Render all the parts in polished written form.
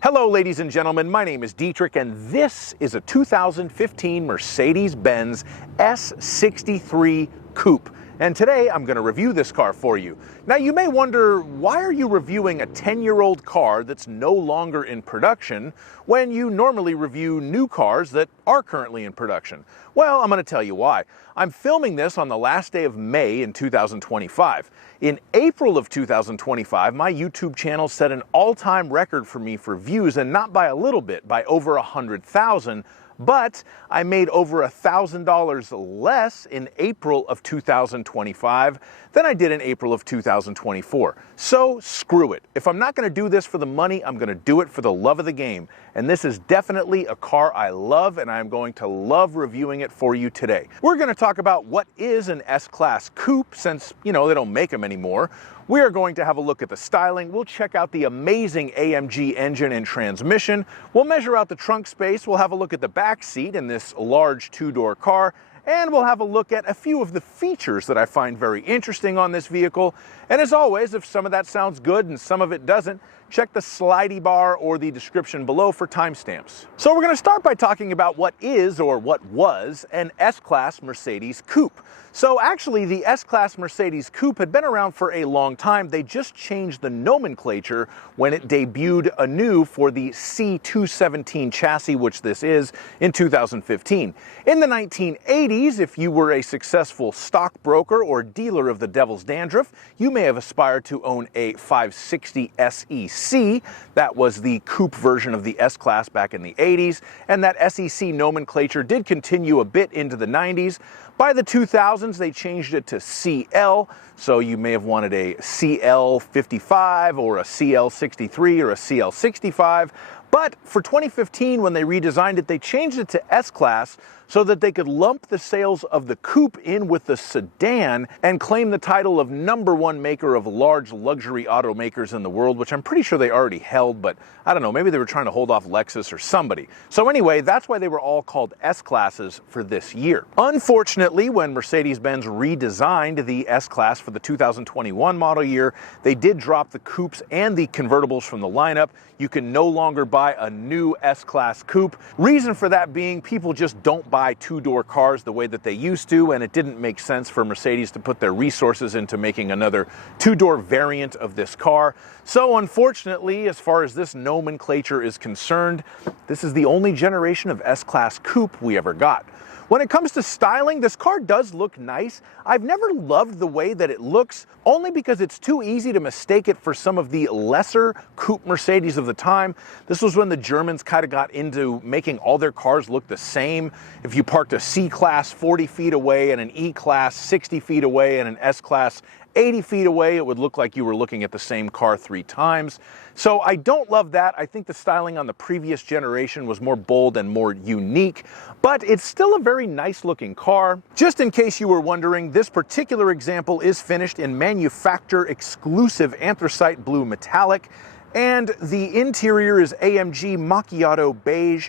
Hello ladies and gentlemen, my name is Dietrich and this is a 2015 Mercedes-Benz S63 Coupe. And today I'm going to review this car for you. Now you may wonder, why are you reviewing a 10-year-old car that's no longer in production when you normally review new cars that are currently in production? Well, I'm going to tell you why. I'm filming this on the last day of May in 2025. In April of 2025, my YouTube channel set an all-time record for me for views, and not by a little bit, by over 100,000. But I made over $1,000 less in April of 2025 than I did in April of 2024. So screw it. If I'm not going to do this for the money, I'm going to do it for the love of the game. And this is definitely a car I love, and I'm going to love reviewing it for you today. We're going to talk about what is an S-Class Coupe, since, they don't make them anymore. We are going to have a look at the styling. We'll check out the amazing AMG engine and transmission. We'll measure out the trunk space. We'll have a look at the back seat in this large two-door car. And we'll have a look at a few of the features that I find very interesting on this vehicle. And as always, if some of that sounds good and some of it doesn't, check the slidey bar or the description below for timestamps. So we're going to start by talking about what is, or what was, an S-Class Mercedes Coupe. So actually, the S-Class Mercedes Coupe had been around for a long time. They just changed the nomenclature when it debuted anew for the C217 chassis, which this is, in 2015. In the 1980s, if you were a successful stockbroker or dealer of the devil's dandruff, you may have aspired to own a 560 SEC. That was the coupe version of the S-Class back in the 80s, and that SEC nomenclature did continue a bit into the 90s. By the 2000s, they changed it to CL, so you may have wanted a CL55 or a CL63 or a CL65. But for 2015, when they redesigned it, they changed it to S-Class so that they could lump the sales of the coupe in with the sedan and claim the title of #1 maker of large luxury automakers in the world, which I'm pretty sure they already held, but I don't know, maybe they were trying to hold off Lexus or somebody. So anyway, that's why they were all called S-Classes for this year. Unfortunately, when Mercedes-Benz redesigned the S-Class for the 2021 model year, they did drop the coupes and the convertibles from the lineup. You can no longer buy a new S-Class Coupe. Reason for that being, people just don't buy two-door cars the way that they used to, and it didn't make sense for Mercedes to put their resources into making another two-door variant of this car. So unfortunately, as far as this nomenclature is concerned, this is the only generation of S-Class Coupe we ever got. When it comes to styling, this car does look nice. I've never loved the way that it looks, only because it's too easy to mistake it for some of the lesser coupe Mercedes of the time. This was when the Germans kind of got into making all their cars look the same. If you parked a C-Class 40 feet away and an E-Class 60 feet away and an S-Class 80 feet away, it would look like you were looking at the same car 3 times. So I don't love that. I think the styling on the previous generation was more bold and more unique, but it's still a very nice looking car. Just in case you were wondering, this particular example is finished in manufacturer exclusive anthracite blue metallic. And the interior is AMG Macchiato beige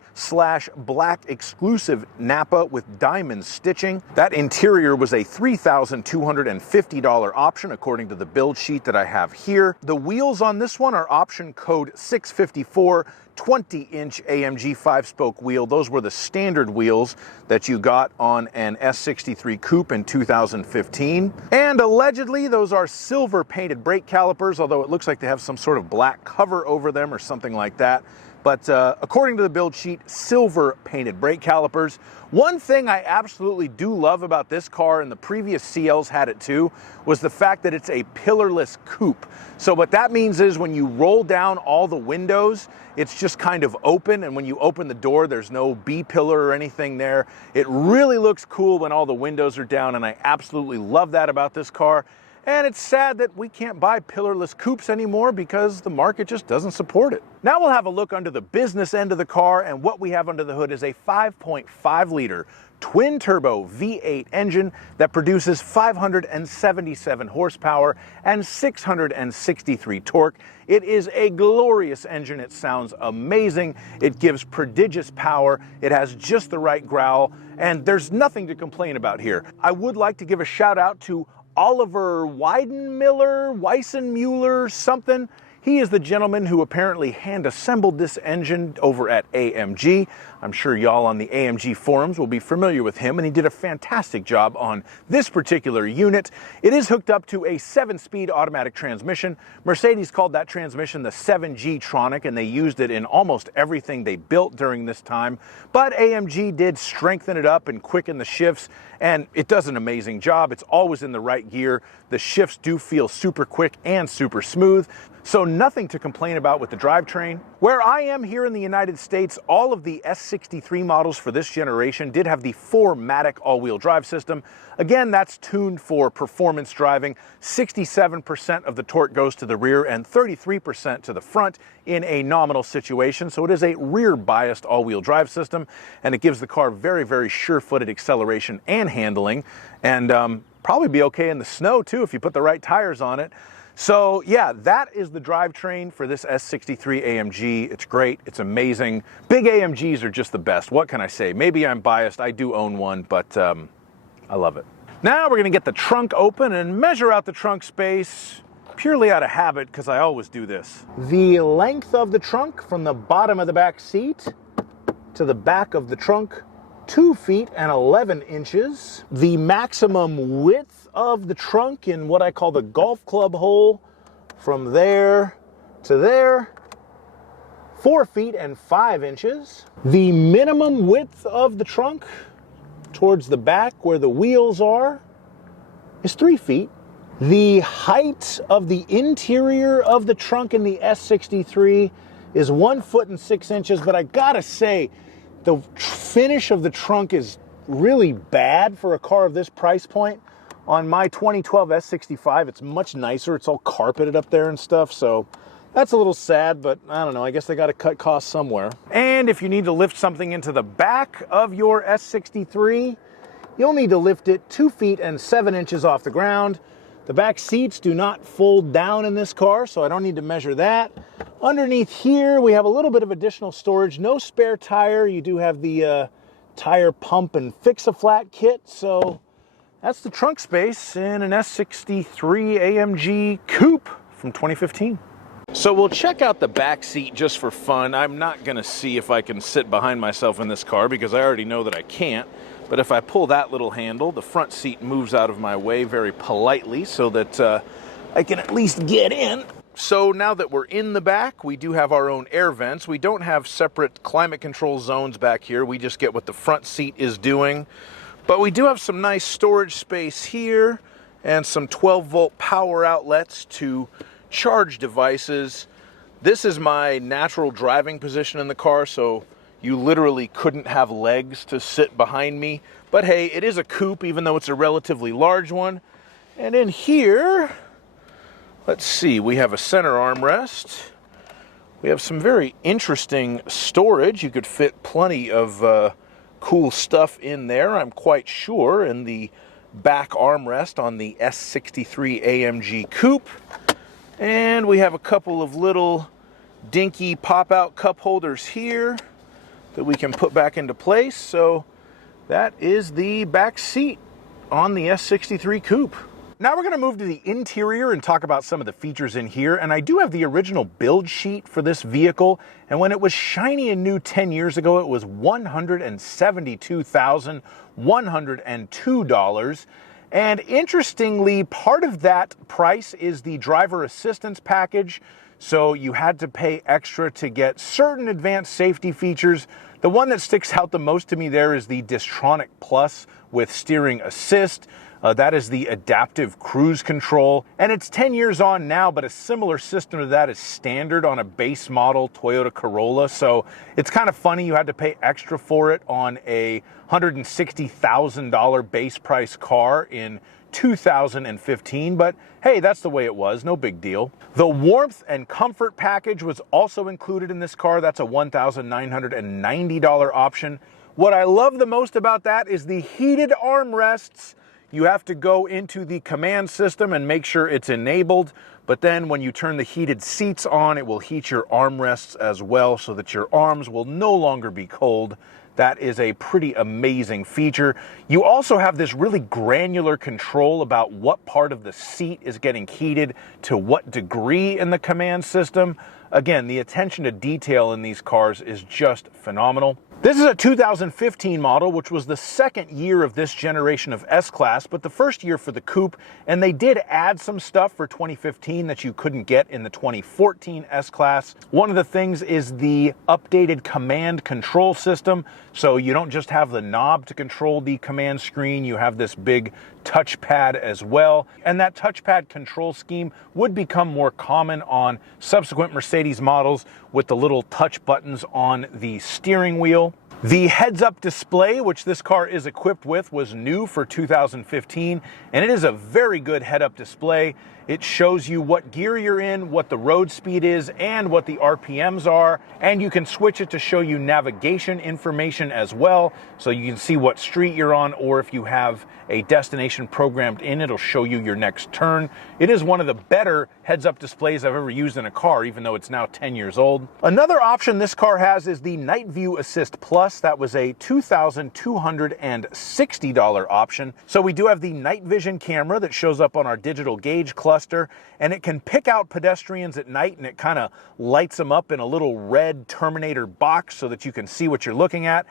/ black exclusive Napa with diamond stitching. That interior was a $3,250 option according to the build sheet that I have here. The wheels on this one are option code 654. 20-inch AMG 5-spoke wheel. Those were the standard wheels that you got on an S63 Coupe in 2015. And allegedly, those are silver painted brake calipers, although it looks like they have some sort of black cover over them or something like that. But according to the build sheet, silver painted brake calipers. One thing I absolutely do love about this car, and the previous CLs had it too, was the fact that it's a pillarless coupe. So what that means is when you roll down all the windows, it's just kind of open, and when you open the door, there's no B-pillar or anything there. It really looks cool when all the windows are down, and I absolutely love that about this car. And it's sad that we can't buy pillarless coupes anymore because the market just doesn't support it. Now we'll have a look under the business end of the car, and what we have under the hood is a 5.5-liter twin-turbo V8 engine that produces 577 horsepower and 663 torque. It is a glorious engine. It sounds amazing. It gives prodigious power. It has just the right growl, and there's nothing to complain about here. I would like to give a shout out to Oliver Weisenmuller, something. He is the gentleman who apparently hand-assembled this engine over at AMG. I'm sure y'all on the AMG forums will be familiar with him, and he did a fantastic job on this particular unit. It is hooked up to a 7-speed automatic transmission. Mercedes called that transmission the 7G-tronic, and they used it in almost everything they built during this time. But AMG did strengthen it up and quicken the shifts, and it does an amazing job. It's always in the right gear. The shifts do feel super quick and super smooth. So nothing to complain about with the drivetrain. Where I am here in the United States, all of the S63 models for this generation did have the 4MATIC all-wheel drive system. Again, that's tuned for performance driving. 67% of the torque goes to the rear and 33% to the front in a nominal situation. So it is a rear-biased all-wheel drive system, and it gives the car very, very sure-footed acceleration and handling, and probably be okay in the snow too if you put the right tires on it. So yeah, that is the drivetrain for this S63 AMG. It's great, it's amazing. Big AMGs are just the best. What can I say? Maybe I'm biased, I do own one, but I love it. Now we're gonna get the trunk open and measure out the trunk space purely out of habit, because I always do this. The length of the trunk from the bottom of the back seat to the back of the trunk, 2 feet and 11 inches. The maximum width of the trunk in what I call the golf club hole, from there to there, 4 feet and 5 inches. The minimum width of the trunk towards the back where the wheels are is 3 feet. The height of the interior of the trunk in the S63 is 1 foot and 6 inches, but I gotta say, the finish of the trunk is really bad for a car of this price point. On my 2012 S65, it's much nicer. It's all carpeted up there and stuff, so that's a little sad, but I don't know. I guess they got to cut costs somewhere. And if you need to lift something into the back of your S63, you'll need to lift it 2 feet and 7 inches off the ground. The back seats do not fold down in this car, so I don't need to measure that. Underneath here, we have a little bit of additional storage. No spare tire. You do have the tire pump and fix-a-flat kit, so that's the trunk space in an S63 AMG Coupe from 2015. So we'll check out the back seat just for fun. I'm not gonna see if I can sit behind myself in this car because I already know that I can't. But if I pull that little handle, the front seat moves out of my way very politely so that I can at least get in. So now that we're in the back, we do have our own air vents. We don't have separate climate control zones back here. We just get what the front seat is doing. But we do have some nice storage space here and some 12-volt power outlets to charge devices. This is my natural driving position in the car, so you literally couldn't have legs to sit behind me. But hey, it is a coupe, even though it's a relatively large one. And in here, let's see, we have a center armrest. We have some very interesting storage. You could fit plenty of cool stuff in there, I'm quite sure, in the back armrest on the S63 AMG Coupe. And we have a couple of little dinky pop-out cup holders here that we can put back into place. So that is the back seat on the S63 Coupe. Now we're going to move to the interior and talk about some of the features in here. And I do have the original build sheet for this vehicle. And when it was shiny and new 10 years ago, it was $172,102. And interestingly, part of that price is the driver assistance package. So you had to pay extra to get certain advanced safety features. The one that sticks out the most to me there is the Distronic Plus with steering assist. That is the adaptive cruise control, and it's 10 years on now, but a similar system to that is standard on a base model Toyota Corolla, so it's kind of funny you had to pay extra for it on a $160,000 base price car in 2015, but hey, that's the way it was, no big deal. The warmth and comfort package was also included in this car. That's a $1,990 option. What I love the most about that is the heated armrests. You have to go into the command system and make sure it's enabled, but then when you turn the heated seats on, it will heat your armrests as well so that your arms will no longer be cold. That is a pretty amazing feature. You also have this really granular control about what part of the seat is getting heated to what degree in the command system. Again, the attention to detail in these cars is just phenomenal. This is a 2015 model, which was the second year of this generation of S-Class, but the first year for the Coupe, and they did add some stuff for 2015 that you couldn't get in the 2014 S-Class. One of the things is the updated command control system, so you don't just have the knob to control the command screen, you have this big touchpad as well, and that touchpad control scheme would become more common on subsequent Mercedes models with the little touch buttons on the steering wheel. The heads-up display, which this car is equipped with, was new for 2015, and it is a very good head-up display. It shows you what gear you're in, what the road speed is, and what the RPMs are, and you can switch it to show you navigation information as well, so you can see what street you're on, or if you have a destination programmed in, it'll show you your next turn. It is one of the better heads-up displays I've ever used in a car, even though it's now 10 years old. Another option this car has is the Night View Assist Plus. That was a $2,260 option. So we do have the night vision camera that shows up on our digital gauge cluster, and it can pick out pedestrians at night, and it kind of lights them up in a little red Terminator box so that you can see what you're looking at.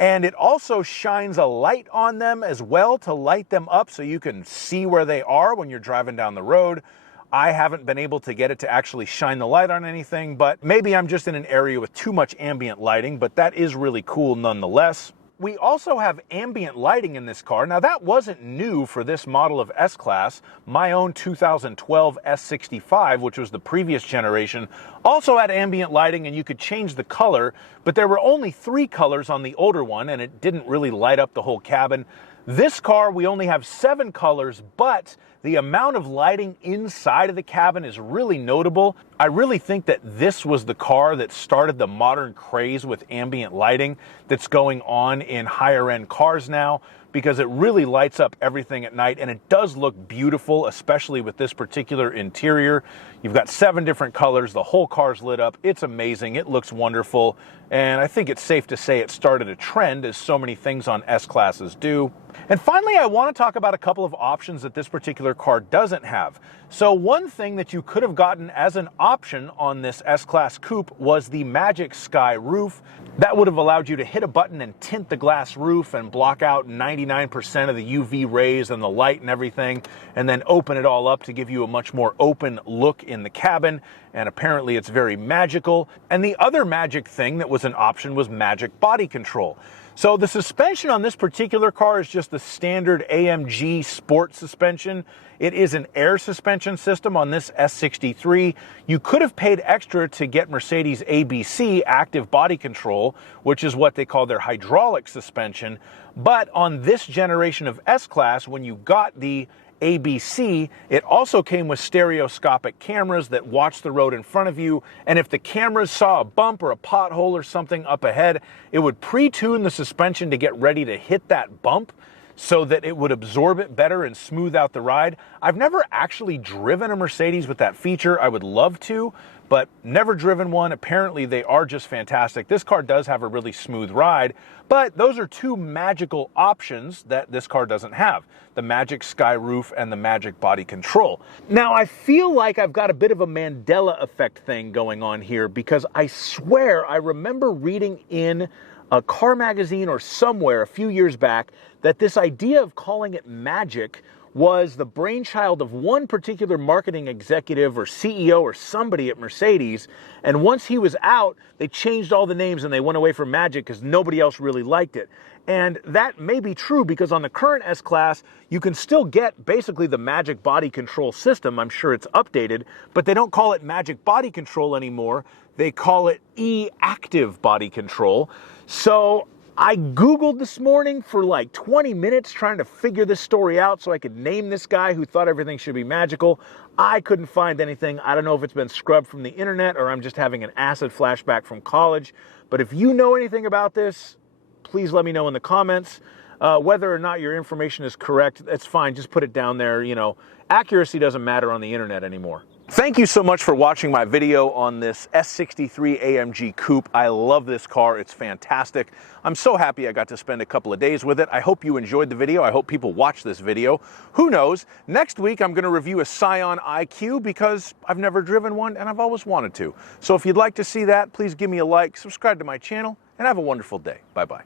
And it also shines a light on them as well to light them up so you can see where they are when you're driving down the road. I haven't been able to get it to actually shine the light on anything, but maybe I'm just in an area with too much ambient lighting, but that is really cool nonetheless. We also have ambient lighting in this car. Now, that wasn't new for this model of S-Class. My own 2012 S63, which was the previous generation, also had ambient lighting, and you could change the color, but there were only 3 colors on the older one, and it didn't really light up the whole cabin. This car, we only have 7 colors, but the amount of lighting inside of the cabin is really notable. I really think that this was the car that started the modern craze with ambient lighting that's going on in higher end cars now, because it really lights up everything at night, and it does look beautiful, especially with this particular interior. You've got 7 different colors, the whole car's lit up. It's amazing, it looks wonderful, and I think it's safe to say it started a trend, as so many things on S-Classes do. And finally, I want to talk about a couple of options that this particular car doesn't have. So one thing that you could have gotten as an option on this S-Class Coupe was the Magic Sky roof. That would have allowed you to hit a button and tint the glass roof and block out 99% of the UV rays and the light and everything, and then open it all up to give you a much more open look in the cabin. And apparently it's very magical. And the other magic thing that was an option was magic body control. So the suspension on this particular car is just the standard AMG sport suspension. It is an air suspension system on this S63. You could have paid extra to get Mercedes ABC active body control, which is what they call their hydraulic suspension. But on this generation of S-Class, when you got the ABC, it also came with stereoscopic cameras that watch the road in front of you, and if the cameras saw a bump or a pothole or something up ahead, it would pre-tune the suspension to get ready to hit that bump so that it would absorb it better and smooth out the ride. I've never actually driven a Mercedes with that feature. I would love to, but never driven one. Apparently they are just fantastic. This car does have a really smooth ride, but those are 2 magical options that this car doesn't have: the Magic Sky roof and the Magic body control. Now, I feel like I've got a bit of a Mandela effect thing going on here, because I swear I remember reading in a car magazine or somewhere a few years back that this idea of calling it magic was the brainchild of one particular marketing executive or CEO or somebody at Mercedes, and once he was out, they changed all the names and they went away from magic because nobody else really liked it. And that may be true, because on the current S-Class, you can still get basically the Magic body control system. I'm sure it's updated, but they don't call it Magic body control anymore. They call it E-Active body control. So I Googled this morning for like 20 minutes trying to figure this story out so I could name this guy who thought everything should be magical. I couldn't find anything. I don't know if it's been scrubbed from the internet or I'm just having an acid flashback from college. But if you know anything about this, please let me know in the comments. Whether or not your information is correct, that's fine. Just put it down there. You know, accuracy doesn't matter on the internet anymore. Thank you so much for watching my video on this S63 AMG Coupe. I love this car. It's fantastic. I'm so happy I got to spend a couple of days with it. I hope you enjoyed the video. I hope people watch this video. Who knows? Next week, I'm going to review a Scion IQ because I've never driven one and I've always wanted to. So if you'd like to see that, please give me a like, subscribe to my channel, and have a wonderful day. Bye-bye.